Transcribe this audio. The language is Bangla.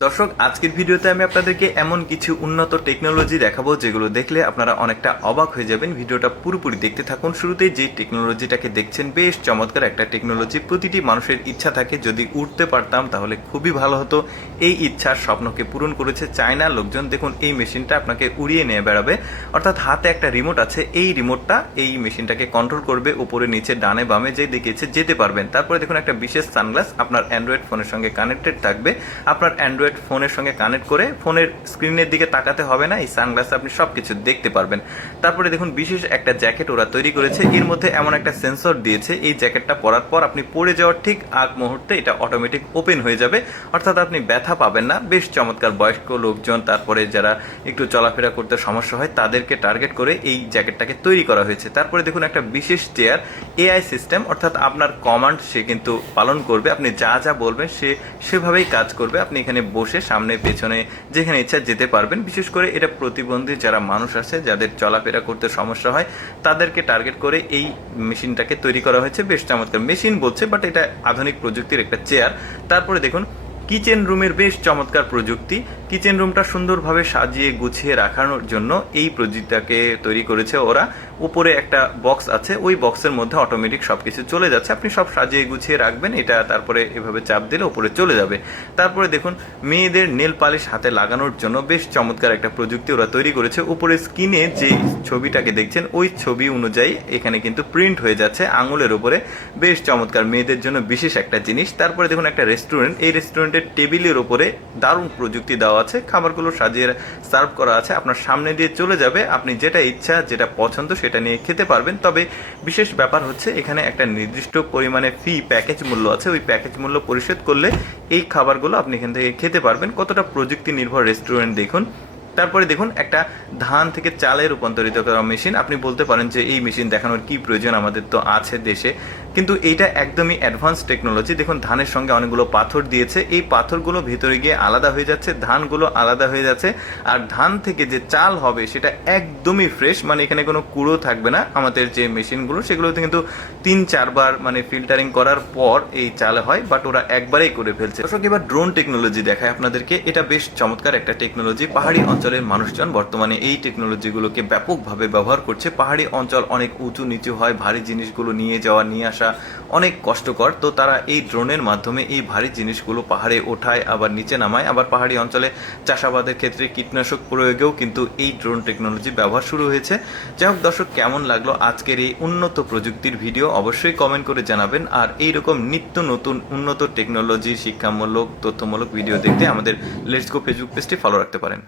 দর্শক, আজকের ভিডিওতে আমি আপনাদেরকে এমন কিছু উন্নত টেকনোলজি দেখাবো যেগুলো দেখলে আপনারা অনেকটা অবাক হয়ে যাবেন। ভিডিওটা পুরোপুরি দেখতে থাকুন। শুরুতেই যে টেকনোলজিটাকে দেখছেন বেশ চমৎকার একটা টেকনোলজি। প্রতিটি মানুষের ইচ্ছা থাকে যদি উঠতে পারতাম তাহলে খুবই ভালো হতো। এই ইচ্ছার স্বপ্নকে পূরণ করেছে চায়নার লোকজন। দেখুন, এই মেশিনটা আপনাকে উড়িয়ে নিয়ে বেড়াবে, অর্থাৎ হাতে একটা রিমোট আছে। এই রিমোটটা এই মেশিনটাকে কন্ট্রোল করবে, উপরে নিচে ডানে বামে যে দেখিয়েছে যেতে পারবেন। তারপরে দেখুন একটা বিশেষ সানগ্লাস আপনার অ্যান্ড্রয়েড ফোনের সঙ্গে কানেক্টেড থাকবে। আপনার অ্যান্ড্রয়েড ফোনের সঙ্গে কানেক্ট করে ফোনের স্ক্রিনের দিকে তাকাতে হবে না, এই সানগ্লাসে আপনি সবকিছু দেখতে পারবেন। তারপরে দেখুন বিশেষ একটা জ্যাকেট ওরা তৈরি করেছে। এর মধ্যে এমন একটা সেন্সর দিয়েছে, এই জ্যাকেটটা পরার পর আপনি পড়ে যাওয়ার ঠিক আগ মুহূর্তে এটা অটোমেটিক ওপেন হয়ে যাবে, অর্থাৎ আপনি ব্যথা পাবেন না। বেশ চমৎকার। বয়স্ক লোকজন, তারপরে যারা একটু চলাফেরা করতে সমস্যা হয় তাদেরকে টার্গেট করে এই জ্যাকেটটাকে তৈরি করা হয়েছে। তারপরে দেখুন একটা বিশেষ চেয়ার, এআই সিস্টেম, অর্থাৎ আপনার কমান্ড সে কিন্তু পালন করবে। আপনি যা যা বলবেন সে সেভাবেই কাজ করবে। আপনি এখানে বসে সামনে পেছনে যেখানে ইচ্ছা যেতে পারবেন। বিশেষ করে এটা প্রতিবন্ধী যারা মানুষ আছে, যাদের চলাফেরা করতে সমস্যা হয়, তাদেরকে টার্গেট করে এই মেশিনটাকে তৈরি করা হয়েছে। বেশ চমৎকার। মেশিন বলছে, বাট এটা আধুনিক প্রযুক্তির একটা চেয়ার। তারপরে দেখুন কিচেন রুমের বেশ চমৎকার প্রযুক্তি। কিচেন রুমটা সুন্দরভাবে সাজিয়ে গুছিয়ে রাখানোর জন্য এই প্রযুক্তিটাকে তৈরি করেছে ওরা। উপরে একটা বক্স আছে, ওই বক্সের মধ্যে অটোমেটিক সবকিছু চলে যাচ্ছে, আপনি সব সাজিয়ে গুছিয়ে রাখবেন, এটা তারপরে এভাবে চাপ দিলে উপরে চলে যাবে। তারপরে দেখুন মেয়েদের নেল পালিশ হাতে লাগানোর জন্য বেশ চমৎকার একটা প্রযুক্তি ওরা তৈরি করেছে। উপরে স্ক্রিনে যে ছবিটাকে দেখছেন ওই ছবি অনুযায়ী এখানে কিন্তু প্রিন্ট হয়ে যাচ্ছে আঙুলের উপরে। বেশ চমৎকার, মেয়েদের জন্য বিশেষ একটা জিনিস। তারপরে দেখুন একটা রেস্টুরেন্ট, এই রেস্টুরেন্টের টেবিলের উপরে দারুণ প্রযুক্তি দেওয়া আছে, খাবারগুলো সাজিয়ে সার্ভ করা আছে, আপনার সামনে দিয়ে চলে যাবে, আপনি যেটা ইচ্ছা যেটা পছন্দ সেটা নিয়ে খেতে পারবেন। তবে বিশেষ ব্যাপার হচ্ছে এখানে একটা নির্দিষ্ট পরিমাণে ফি প্যাকেজ মূল্য আছে, ওই প্যাকেজ মূল্য পরিশোধ করলে এই খাবারগুলো আপনি এখান থেকে খেতে পারবেন। কতটা প্রযুক্তি নির্ভর রেস্টুরেন্ট দেখুন। তারপরে দেখুন একটা ধান থেকে চালে রূপান্তরিত করা মেশিন। আপনি বলতে পারেন যে এই মেশিন দেখানোর কি প্রয়োজন, আমাদের তো আছে দেশে, কিন্তু এইটা একদমই অ্যাডভান্স টেকনোলজি। দেখুন ধানের সঙ্গে অনেকগুলো পাথর দিয়েছে, এই পাথরগুলো ভেতরে গিয়ে আলাদা হয়ে যাচ্ছে, ধানগুলো আলাদা হয়ে যাচ্ছে, আর ধান থেকে যে চাল হবে সেটা একদমই ফ্রেশ, মানে এখানে কোনো কুড়ো থাকবে না। আমাদের যে মেশিনগুলো সেগুলোতে কিন্তু 3-4 বার মানে ফিল্টারিং করার পর এই চাল হয়, বাট ওরা একবারেই করে ফেলছে। দর্শক, এবার ড্রোন টেকনোলজি দেখায় আপনাদেরকে। এটা বেশ চমৎকার একটা টেকনোলজি। পাহাড়ি অঞ্চলের মানুষজন বর্তমানে এই টেকনোলজিগুলোকে ব্যাপকভাবে ব্যবহার করছে। পাহাড়ি অঞ্চল অনেক উঁচু নিচু হয়, ভারী জিনিসগুলো নিয়ে যাওয়া নিয়ে আসা অনেক কষ্টকর। তো তারা এই ড্রোনের মাধ্যমে এই ভারী জিনিসগুলো পাহাড়ে ওঠায় আবার নিচে নামায়। আবার পাহাড়ি অঞ্চলে চাষাবাদের ক্ষেত্রে কীটনাশক প্রয়োগেও কিন্তু এই ড্রোন টেকনোলজি ব্যবহার শুরু হয়েছে। যাই হোক দর্শক, কেমন লাগলো আজকের এই উন্নত প্রযুক্তির ভিডিও অবশ্যই কমেন্ট করে জানাবেন। আর এইরকম নিত্য নতুন উন্নত টেকনোলজি, শিক্ষামূলক, তথ্যমূলক ভিডিও দেখতে আমাদের লেটস গো ফেসবুক পেজটি ফলো রাখতে পারেন।